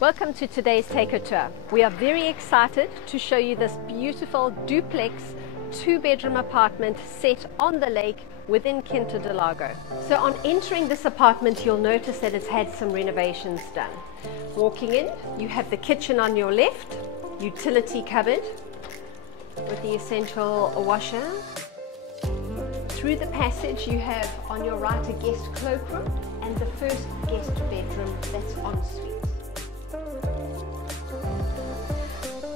Welcome to today's Take a Tour. We are very excited to show you this beautiful duplex 2-bedroom apartment set on the lake within Quinta de Lago. So on entering this apartment, you'll notice that it's had some renovations done. Walking in, you have the kitchen on your left, utility cupboard with the essential washer. Through the passage, you have on your right a guest cloakroom and the first guest bedroom that's en suite.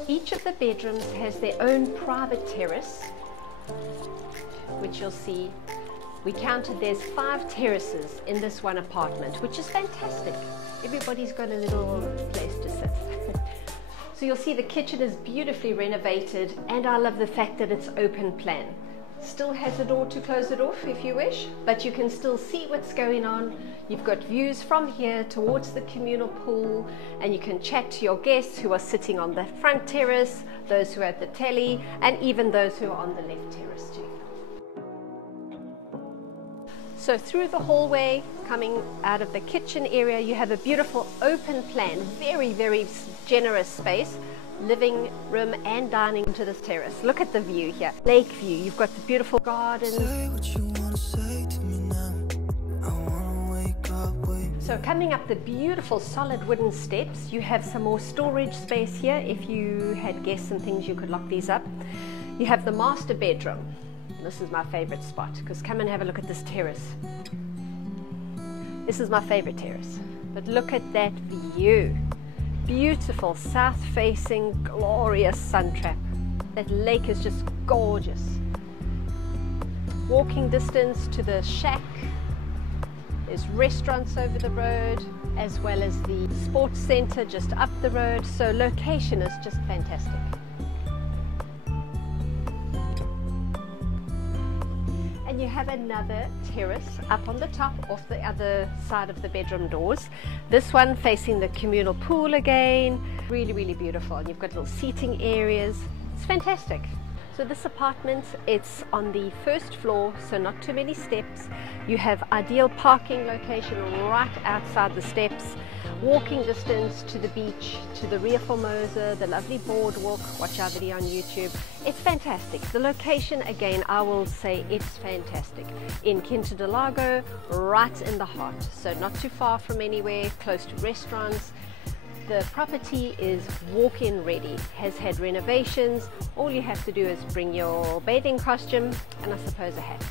Each of the bedrooms has their own private terrace, which you'll see. We counted there's 5 terraces in this one apartment, which is fantastic. Everybody's got a little place to sit. So you'll see the kitchen is beautifully renovated, and I love the fact that it's open plan. Still has a door to close it off if you wish, but you can still see what's going on. You've got views from here towards the communal pool, and you can chat to your guests who are sitting on the front terrace, those who are at the telly, and even those who are on the left terrace too. So through the hallway, coming out of the kitchen area, you have a beautiful open plan, very generous space. Living room and dining to this terrace. Look at the view here, lake view. You've got the beautiful gardens. So coming up the beautiful solid wooden steps, you have some more storage space here. If you had guests and things, you could lock these up. You have the master bedroom. This is my favorite spot, because come and have a look at this terrace. This is my favorite terrace, but look at that view. Beautiful south-facing, glorious sun trap. That lake is just gorgeous. Walking distance to the shack. There's restaurants over the road, as well as the sports center just up the road. So location is just fantastic. And you have another terrace up on the top off the other side of the bedroom doors. This one facing the communal pool again. Really beautiful. And you've got little seating areas. It's fantastic. So this apartment, it's on the first floor, so not too many steps. You have ideal parking location right outside the steps. Walking distance to the beach, to the Rio Formosa, the lovely boardwalk. Watch our video on YouTube. It's fantastic. The location, again, I will say it's fantastic. In Quinta de Lago, right in the heart. So not too far from anywhere, close to restaurants. The property is walk-in ready, has had renovations. All you have to do is bring your bathing costume and I suppose a hat.